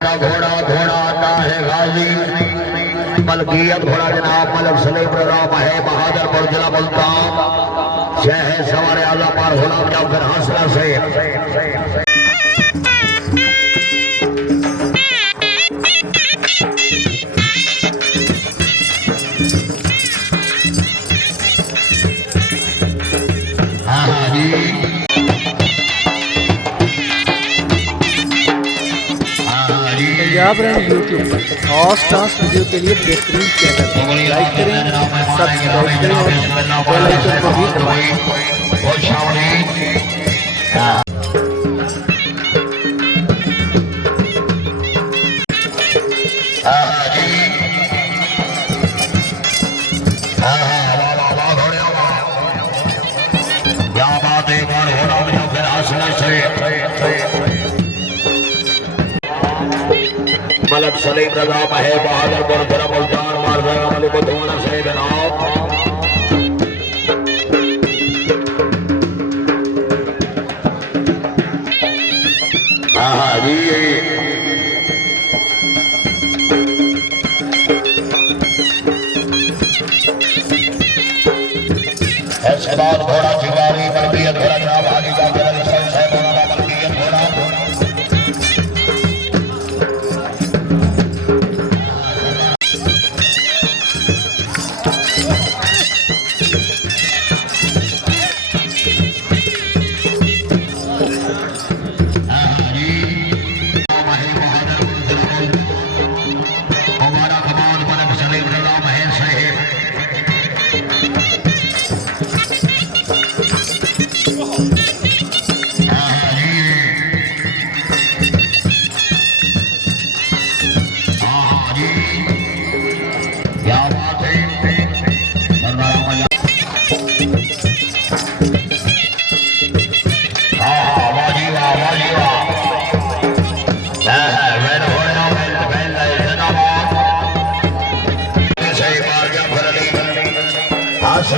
घोड़ा घोड़ा आता है गाजी मलकियत घोड़ा जनाब मलक सलीम रजा है बहादुरपुर जिला मुल्तान शहर सवार आला पार गुलाम जाफर हासला से पंजाब रन यूट्यूब पर और स्टार्स वीडियो के लिए बेहतरीन चैनल लाइक करें, सब्सक्राइब करें और बेल आइकन को भी दबाएं। मलक सलीम रजा है बहादुरपुर जिला मुल्तान मारगा मलिक धोना से जनाब जी इसके बाद घोड़ा चिंगारी मलकियत घोड़ा जनाब आगे जाकर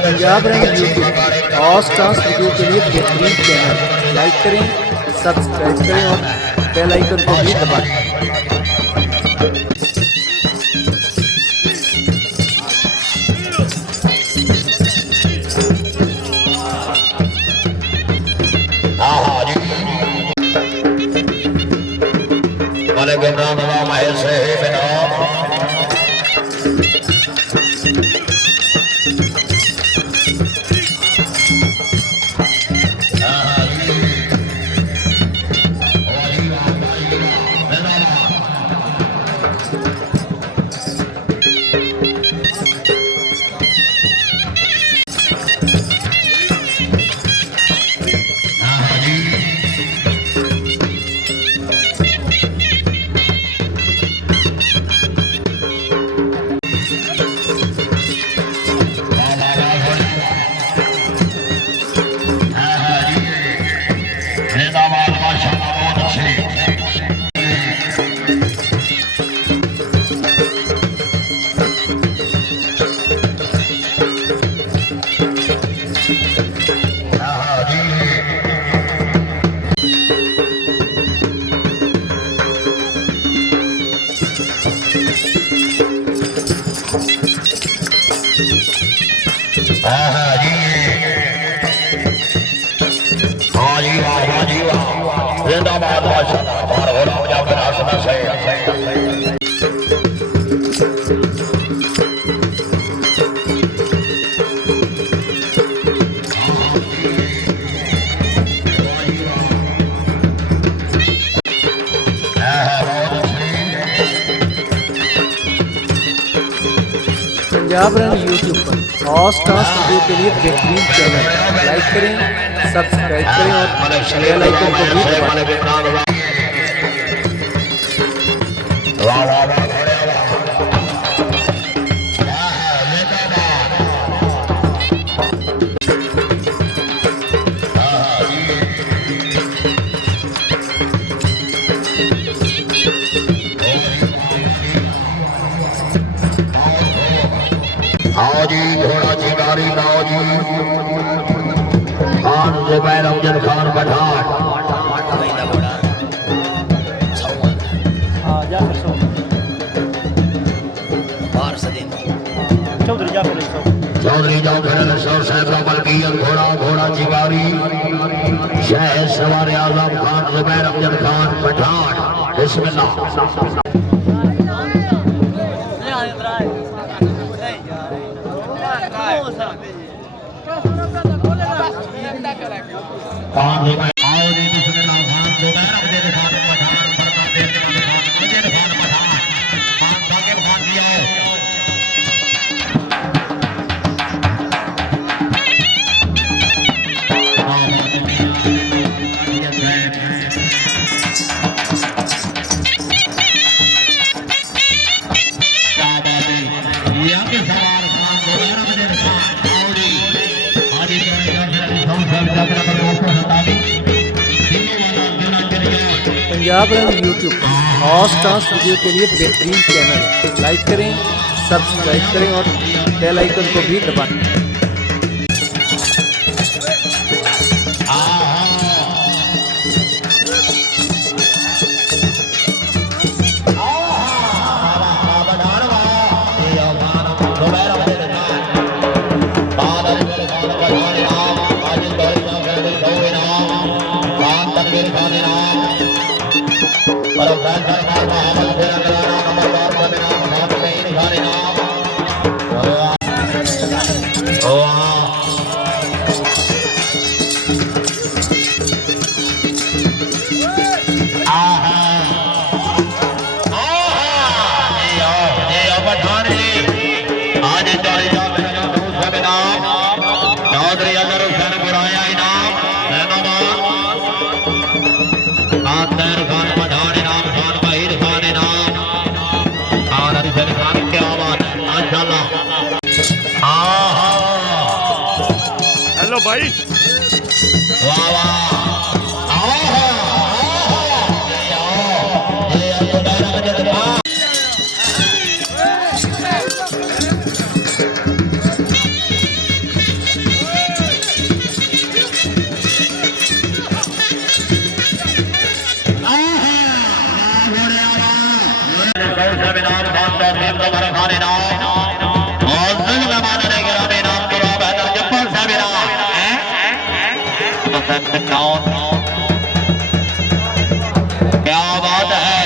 पंजाब रन यूट्यूब और स्टार्स वीडियो के लिए बेहतरीन चैनल लाइक करें, सब्सक्राइब करें और बेल आइकन को भी दबाएं। मलिक इमरान रजा महल से जिंदाबाद और गुलाम जाफर हासला से पंजाब रन यूट्यूब पर और स्टार्स वीडियो के लिए बेहतरीन चैनल लाइक करें, सब्सक्राइब करें और बेल आइकन को भी दबाएं। आओ जी घोड़ा चिंगारी लाओ जी खान जुबैर अमजद खान पठान चौधरी जाफर सौ साहब मलकियत घोड़ा घोड़ा चिगारी शाह सवार आजम खान जुबैर अफजल खान पठान बिस्मिल्लाह खान जुबैर आओ जी बिस्मिल्लाह खान जुबैर अफजल खान पठान फरमा देने वाले खान अफजल खान पठान खान साकिब खान जी आओ पंजाब रंग यूट्यूब पर और डांस वीडियो के लिए बेहतरीन चैनल लाइक करें, सब्सक्राइब करें और बेल आइकन को भी दबाएं। हेलो भाई वाह वाह क्या बात है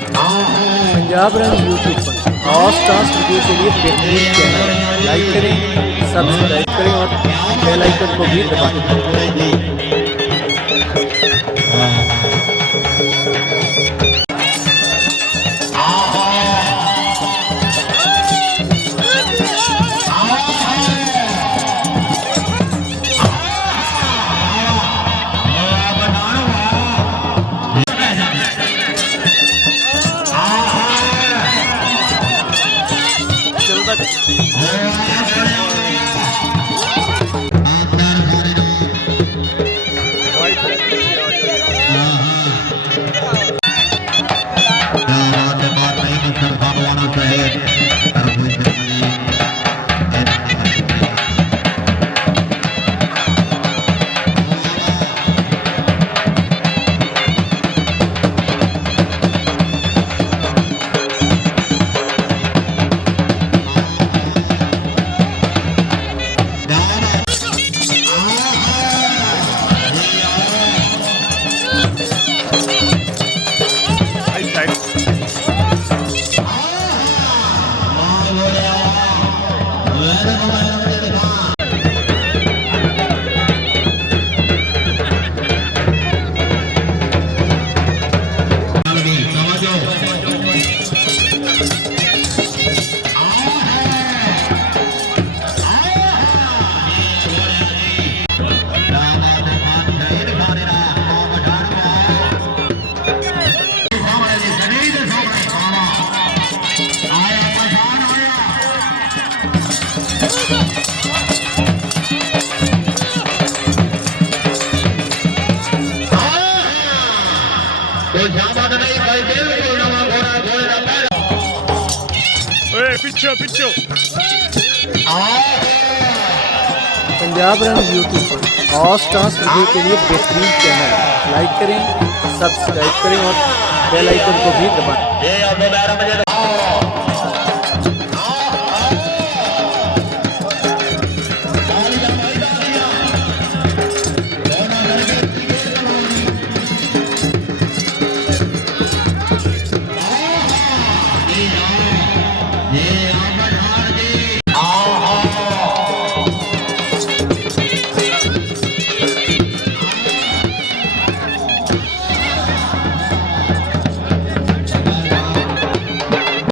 पंजाब रंग यूट्यूब पर और डांस वीडियो के लिए बेहतरीन चैनल लाइक करें, सब्सक्राइब करें और बेल आइकन को भी दबाएं। पिछो पंजाब रन यूट्यूब पर फर्स्ट क्लास वीडियो के लिए बेहतरीन चैनल, लाइक करें, सब्सक्राइब करें और बेल आइकन को भी दबाएं।